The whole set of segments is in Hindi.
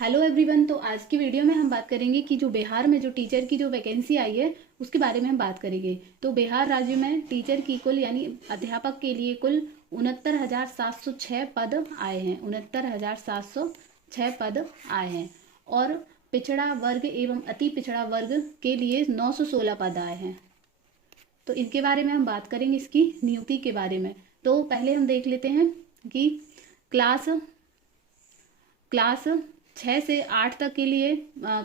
Hello everyone. तो आज की वीडियो में हम बात करेंगे कि जो बिहार में जो टीचर की जो वैकेंसी आई है उसके बारे में हम बात करेंगे। तो बिहार राज्य में टीचर की कुल यानी अध्यापक के लिए कुल 69,706 पद आए हैं। 69,706 पद आए हैं और पिछड़ा वर्ग एवं अति पिछड़ा वर्ग के लिए 916 पद आए हैं। तो इनके बारे में हम बात करेंगे, इसकी नियुक्ति के बारे में। तो पहले हम देख लेते हैं कि क्लास 6 से 8 तक के लिए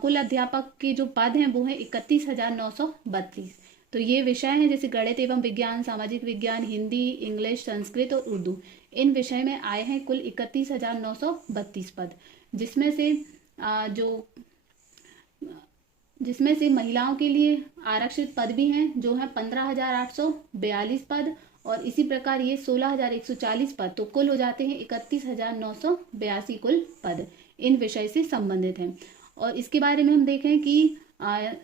कुल अध्यापक के जो पद हैं वो हैं 31,932। तो ये विषय हैं जैसे गणित एवं विज्ञान, सामाजिक विज्ञान, हिंदी, इंग्लिश, संस्कृत और उर्दू। इन विषय में आए हैं कुल 31,932 पद, जिसमें से महिलाओं के लिए आरक्षित पद भी हैं जो हैं 15,842 पद, और इसी प्रकार ये 16,140 पद। तो कुल हो जाते हैं 31,982 कुल पद इन विषय से संबंधित हैं। और इसके बारे में हम देखें कि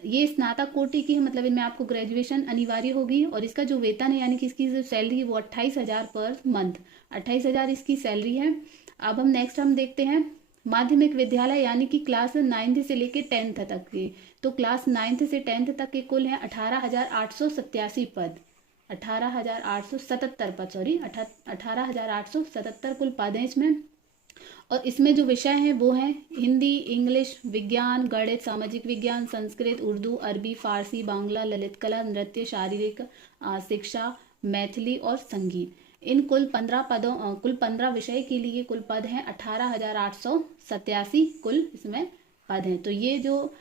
ये स्नातक कोटि की है, मतलब इनमें आपको ग्रेजुएशन अनिवार्य होगी। और इसका जो वेतन है यानी कि इसकी जो सैलरी है वो 28,000 पर मंथ, 28,000 इसकी सैलरी है। अब हम नेक्स्ट देखते हैं माध्यमिक विद्यालय यानी कि क्लास 9th से लेकर 10th तक के। तो क्लास 9th से 10th तक के कुल हैं 18,887 पद, 18,877 पद, 18,877 कुल पद हैं इसमें। और इसमें जो विषय हैं वो हैं हिंदी, इंग्लिश, विज्ञान, गणित, सामाजिक विज्ञान, संस्कृत, उर्दू, अरबी, फारसी, बांग्ला, ललित कला, नृत्य, शारीरिक शिक्षा, मैथिली और संगीत। इन कुल 15 विषय के लिए कुल पद हैं 18,887 कुल इसमें पद हैं। तो ये जो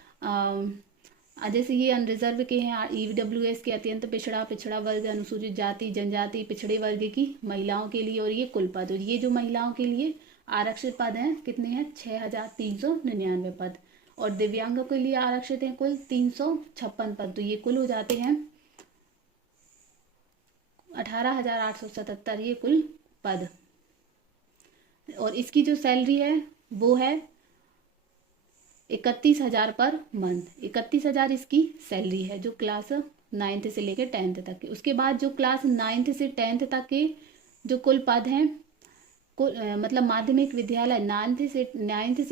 जैसे ये अनरिजर्व के हैं, ईडब्ल्यूएस के अत्यंत पिछड़ा वर्ग, अनुसूचित जाति जनजाति पिछड़े वर्ग की महिलाओं के लिए, और ये कुल पद। और ये जो महिलाओं के लिए आरक्षित पद हैं कितने हैं? 6,399 पद। और दिव्यांगों के लिए आरक्षित हैं कुल 356 पद। तो ये कुल हो जाते हैं 18,877 ये कुल पद। और इसकी जो सैलरी है वो है 31,000 पर मंथ। 31,000 इसकी सैलरी है जो क्लास 9th से लेकर 10th तक के। उसके बाद जो क्लास 9th से 10th तक के जो कुल पद हैं, मतलब माध्यमिक विद्यालय 9th से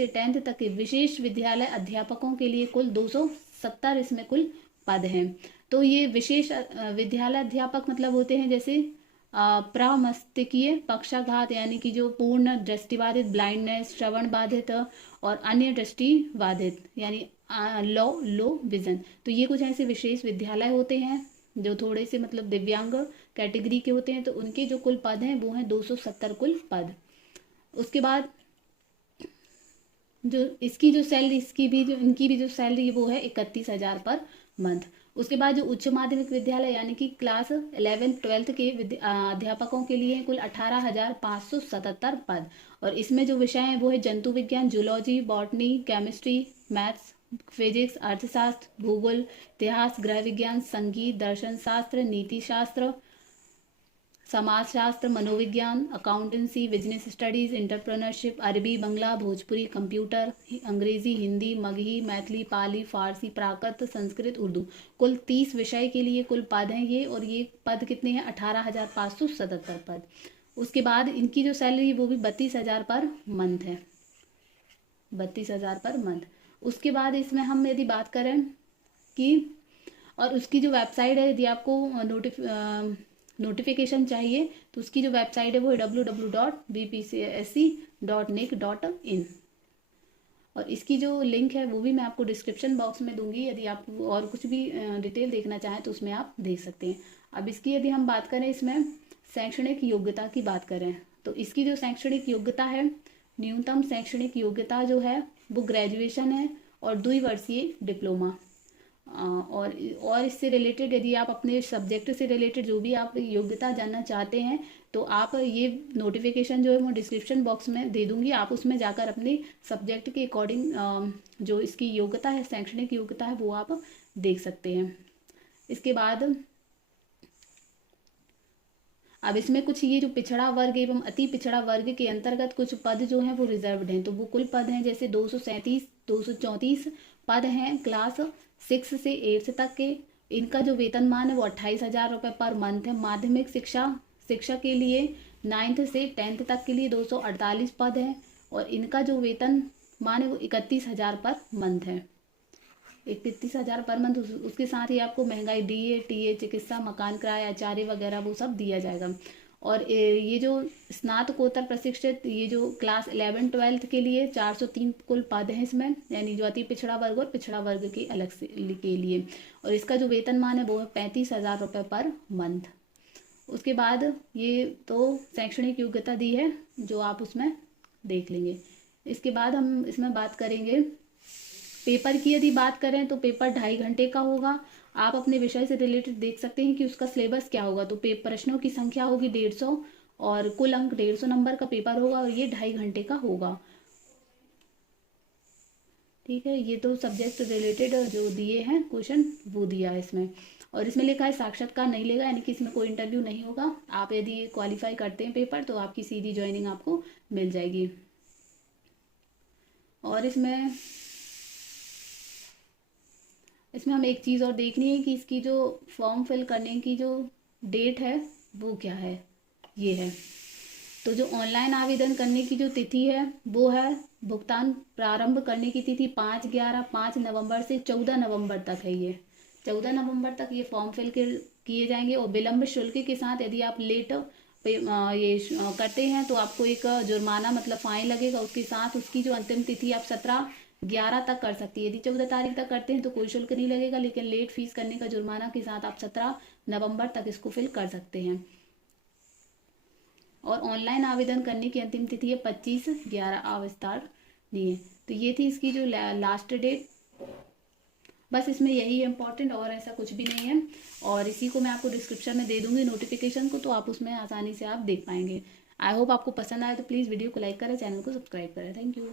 10th तक के विशेष विद्यालय अध्यापकों के लिए कुल 270 इसमें कुल पद हैं। तो ये विशेष विद्यालय अध्यापक मतलब होते हैं जैसे प्रमस्तिष्कीय पक्षाघात यानी कि जो पूर्ण दृष्टिबाधित, ब्लाइंडनेस, श्रवण बाधित और अन्य दृष्टि बाधित यानी लो विजन। तो ये कुछ ऐसे विशेष विद्यालय होते हैं जो थोड़े से मतलब दिव्यांग कैटेगरी के होते हैं। तो उनके जो कुल पद हैं वो हैं 270 कुल पद। उसके बाद जो इसकी जो सैलरी इनकी भी जो सैलरी है वो है 31,000 पर मंथ। उसके बाद जो उच्च माध्यमिक विद्यालय यानी कि क्लास 11th 12th के अध्यापकों के लिए कुल 18,577 पद। और इसमें जो विषय हैं वो है जंतु विज्ञान, zoology, botany, chemistry, maths, physics, अर्थशास्त्र, भूगोल, इतिहास, गृह विज्ञान, संगीत, दर्शन शास्त्र, नीति शास्त्र, समाजशास्त्र, मनोविज्ञान, अकाउंटेंसी, बिजनेस स्टडीज, एंटरप्रेन्योरशिप, अरबी, बंगला, भोजपुरी, कंप्यूटर, अंग्रेजी, हिंदी, मगही, मैथिली, पाली, फारसी, प्राकृत, संस्कृत, उर्दू। कुल 30 विषय के लिए कुल पद हैं ये। और ये पद कितने हैं? 18,577 पद। उसके बाद इनकी जो सैलरी वो भी 32,000 पर मंथ है, 32,000 पर मंथ। उसके बाद इसमें हम यदि बात करें कि और उसकी जो वेबसाइट है, यदि आपको नोटिफिकेशन चाहिए तो उसकी जो वेबसाइट है वो है www.bpcsc.nic.in। और इसकी जो लिंक है वो भी मैं आपको डिस्क्रिप्शन बॉक्स में दूंगी। यदि आप और कुछ भी डिटेल देखना चाहें तो उसमें आप देख सकते हैं। अब इसकी यदि हम बात करें, इसमें शैक्षणिक योग्यता की बात करें तो इसकी जो शैक्षणिक योग्यता है, न्यूनतम शैक्षणिक योग्यता जो है वो ग्रेजुएशन है और 2 वर्षीय डिप्लोमा। और इससे रिलेटेड यदि आप अपने सब्जेक्ट से रिलेटेड जो भी आप योग्यता जानना चाहते हैं तो आप ये नोटिफिकेशन जो है वो डिस्क्रिप्शन बॉक्स में दे दूंगी। आप उसमें जाकर अपने सब्जेक्ट के अकॉर्डिंग जो इसकी योग्यता है, शैक्षणिक योग्यता है, वो आप देख सकते हैं। इसके बाद अब इसमें कुछ ये जो पिछड़ा वर्ग एवं अति पिछड़ा वर्ग के अंतर्गत कुछ पद जो हैं वो रिजर्व्ड हैं। तो वो कुल पद हैं जैसे 234 पद हैं क्लास 6 से 8 तक के। इनका जो वेतनमान है वो 28,000 रुपये पर मंथ है। माध्यमिक शिक्षा के लिए 9th से 10th तक के लिए 248 पद हैं। और इनका जो वेतन माने वो 31,000 पर मंथ है। 31,000 पर मंथ। उसके साथ ही आपको महंगाई DA TA चिकित्सा मकान किराया आचार्य वगैरह वो सब दिया जाएगा। और ये जो स्नातकोत्तर प्रशिक्षित ये जो क्लास 11-12 के लिए 403 कुल पद हैं इसमें, यानी जो अति पिछड़ा वर्ग और पिछड़ा वर्ग के अलग से के लिए। और इसका जो वेतनमान है वो है 35,000 रुपये पर मंथ। उसके बाद ये तो शैक्षणिक योग्यता दी है जो आप उसमें देख लेंगे। इसके बाद हम इसमें बात करेंगे पेपर की। यदि बात करें तो पेपर 2.5 घंटे का होगा। आप अपने विषय से रिलेटेड देख सकते हैं कि उसका सिलेबस क्या होगा। तो प्रश्नों की संख्या होगी 150 और कुल अंक 150 नंबर का पेपर होगा और ये 2.5 घंटे का होगा। ठीक है, ये तो सब्जेक्ट रिलेटेड जो दिए हैं क्वेश्चन वो दिया है इसमें। और इसमें लिखा है साक्षात्कार नहीं लेगा, यानी कि इसमें कोई इंटरव्यू नहीं होगा। आप यदि क्वालिफाई करते हैं पेपर तो आपकी सीधी ज्वाइनिंग आपको मिल जाएगी। और इसमें हम एक चीज़ और देखनी है कि इसकी जो फॉर्म फिल करने की जो डेट है वो क्या है, ये है। तो जो ऑनलाइन आवेदन करने की जो तिथि है वो है, भुगतान प्रारंभ करने की तिथि 5 नवंबर से 14 नवंबर तक है। ये 14 नवंबर तक ये फॉर्म फिल किए जाएंगे। और विलंब शुल्क के साथ यदि आप लेट करते हैं तो आपको एक जुर्माना मतलब फाइन लगेगा। उसके साथ उसकी जो अंतिम तिथि आप 17/11 तक कर सकती है। यदि 14 तारीख तक करते हैं तो कोई शुल्क नहीं लगेगा, लेकिन लेट फीस करने का जुर्माना के साथ आप 17 नवंबर तक इसको फिल कर सकते हैं। और ऑनलाइन आवेदन करने की अंतिम तिथि है 25/11 अविस्तार नहीं है। तो ये थी इसकी जो लास्ट डेट। बस इसमें यही है इम्पोर्टेंट, और ऐसा कुछ भी नहीं है। और इसी को मैं आपको डिस्क्रिप्शन में दे दूंगी नोटिफिकेशन को, तो आप उसमें आसानी से आप देख पाएंगे। आई होप आपको पसंद आए तो प्लीज़ वीडियो को लाइक करें, चैनल को सब्सक्राइब करें। Thank you.